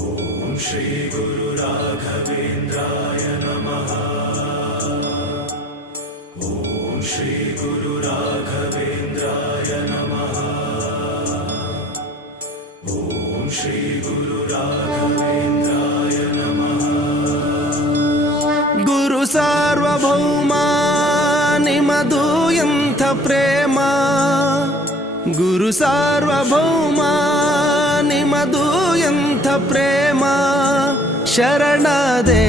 ಓಂ ಶ್ರೀ ಗುರು ರಾಘವೇಂದ್ರಾಯ ನಮಃ. ಓಂ ಶ್ರೀ ಗುರು ರಾಘವೇಂದ್ರಾಯ ನಮಃ. ಓಂ ಶ್ರೀ ಗುರು ರಾಘವೇಂದ್ರಾಯ ನಮಃ. ಗುರು ಸಾರ್ವಭೌಮ ನಿಮದು ಎಂಥ ಪ್ರೇಮ, ಗುರು ಸಾರ್ವಭೌಮ ನಿಮದು ಎಂಥ ಪ್ರೇಮ, ಶರಣದೆ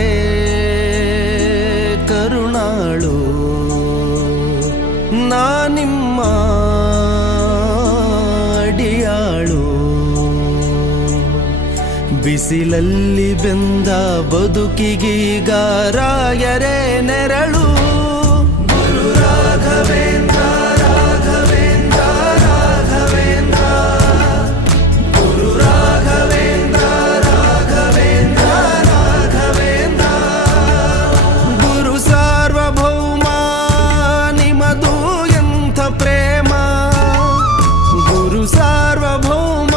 ಕರುಣಾಳು ನಾ ನಿಮ್ಮ ಅಡಿಯಾಳು. ಬಿಸಿಲಲ್ಲಿ ಬೆಂದ ಬದುಕಿಗೀಗ ರಾಯರೇ ನೆರಳು. ಗುರು ರಾಘವೇಂದ್ರ ರಾಘವೇಂದ್ರ ರಾಘವೇಂದ್ರ, ಗುರು ರಾಘವೇಂದ್ರ ರಾಘವೇಂದ್ರ ರಾಘವೇಂದ್ರ. ಗುರು ಸಾರ್ವಭೌಮ ನಿಮದು ಎಂಥ ಪ್ರೇಮ, ಗುರು ಸಾರ್ವಭೌಮ.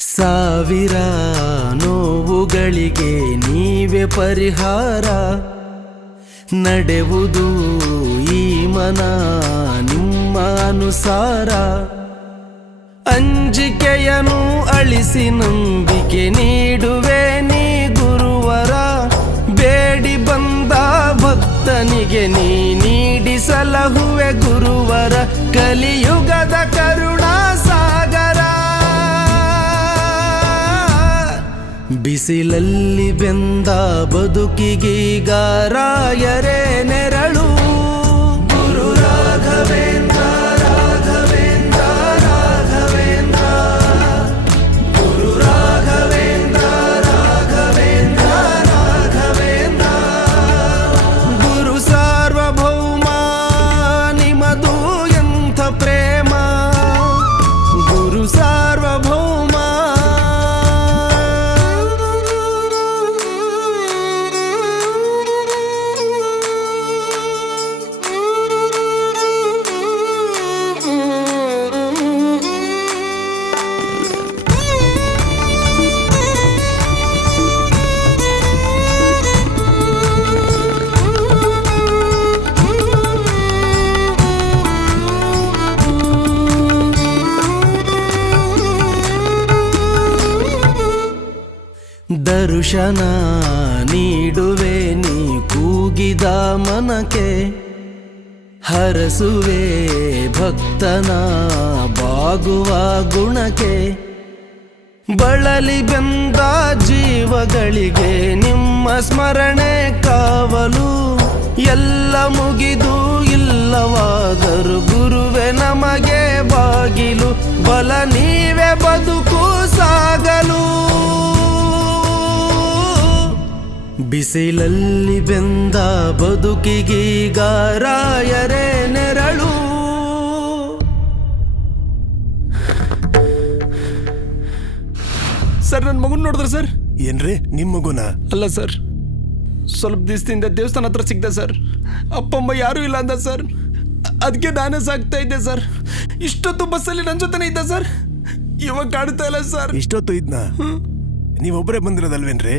ಸಾವಿರ ನೋವುಗಳಿಗೆ ನೀವೇ ಪರಿಹಾರ, ನಡೆವುದು ಈ ಮನ ನಿಮ್ಮ ಅನುಸಾರ. ಅಂಜಿಕೆಯನ್ನು ಅಳಿಸಿ ನಂಬಿಕೆ ನೀಡುವೆ ನೀ ಗುರುವರ, ಬೇಡಿ ಬಂದ ಭಕ್ತನಿಗೆ ನೀ ನೀಡಿ ಸಲಹುವೆ ಗುರುವರ. ಕಲಿಯುಗದ ಕರುಣಾ ಸಾಗರ, ಬಿಸಿಲಲ್ಲಿ ಬೆಂದ ಬದುಕಿಗೀಗ ರಾಯರೇ ನೆರಳು. ಗುರು ರಾಘವೇಂದ್ರ ರಾಘವೇಂದ್ರ ರಾಘವೇಂದ್ರ, ಗುರು ರಾಘವೇಂದ್ರ ರಾಘವೇಂದ್ರ ರಾಘವೇಂದ್ರ. ಗುರು ಸಾರ್ವಭೌಮ ನಿಮದು ಎಂಥ ಪ್ರೇಮ, ಗುರು ಸಾರ್ವಭೌಮ. ದರ್ಶನ ನೀಡುವೆ ನೀ ಕೂಗಿದ ಮನಕ್ಕೆ, ಹರಸುವೆ ಭಕ್ತನ ಬಾಗುವ ಗುಣಕ್ಕೆ. ಬಳಲಿ ಬೆಂದ ಜೀವಗಳಿಗೆ ನಿಮ್ಮ ಸ್ಮರಣೆ ಕಾವಲು, ಎಲ್ಲ ಮುಗಿದು ಇಲ್ಲವಾದರೂ ಗುರುವೆ ನಮಗೆ ಬಾಗಿಲು. ಬಲ ನೀವೇ ಬದುಕು ಸಾಗಲು, ಬಿಸಿಲಲ್ಲಿ ಬೆಂದ ಬದುಕಿಗೀಗ ರಾಯರೇ ನೆರಳು. ಸರ್, ನನ್ನ ಮಗುನ ನೋಡಿದ್ರೆ ಸರ್. ಏನ್ರಿ ನಿಮ್ಮ ಮಗುನ? ಅಲ್ಲ ಸರ್, ಸ್ವಲ್ಪ ದಿವಸದಿಂದ ದೇವಸ್ಥಾನ ಹತ್ರ ಸಿಗ್ದೆ ಸರ್. ಅಪ್ಪಮ್ಮ ಯಾರೂ ಇಲ್ಲ ಅಂದ ಸರ್, ಅದಕ್ಕೆ ನಾನೇ ಸಾಕ್ತಾ ಇದ್ದೆ ಸರ್. ಇಷ್ಟೊತ್ತು ಬಸ್ಸಲ್ಲಿ ನನ್ನ ಜೊತೆನೇ ಇದ್ದ ಸರ್, ಇವಾಗ ಕಾಣ್ತಾ ಇಲ್ಲ ಸರ್. ಇಷ್ಟೊತ್ತು ಇದ್ನ? ನೀವೊಬ್ಬರೇ ಬಂದಿರೋದಲ್ವೇನ್ರಿ?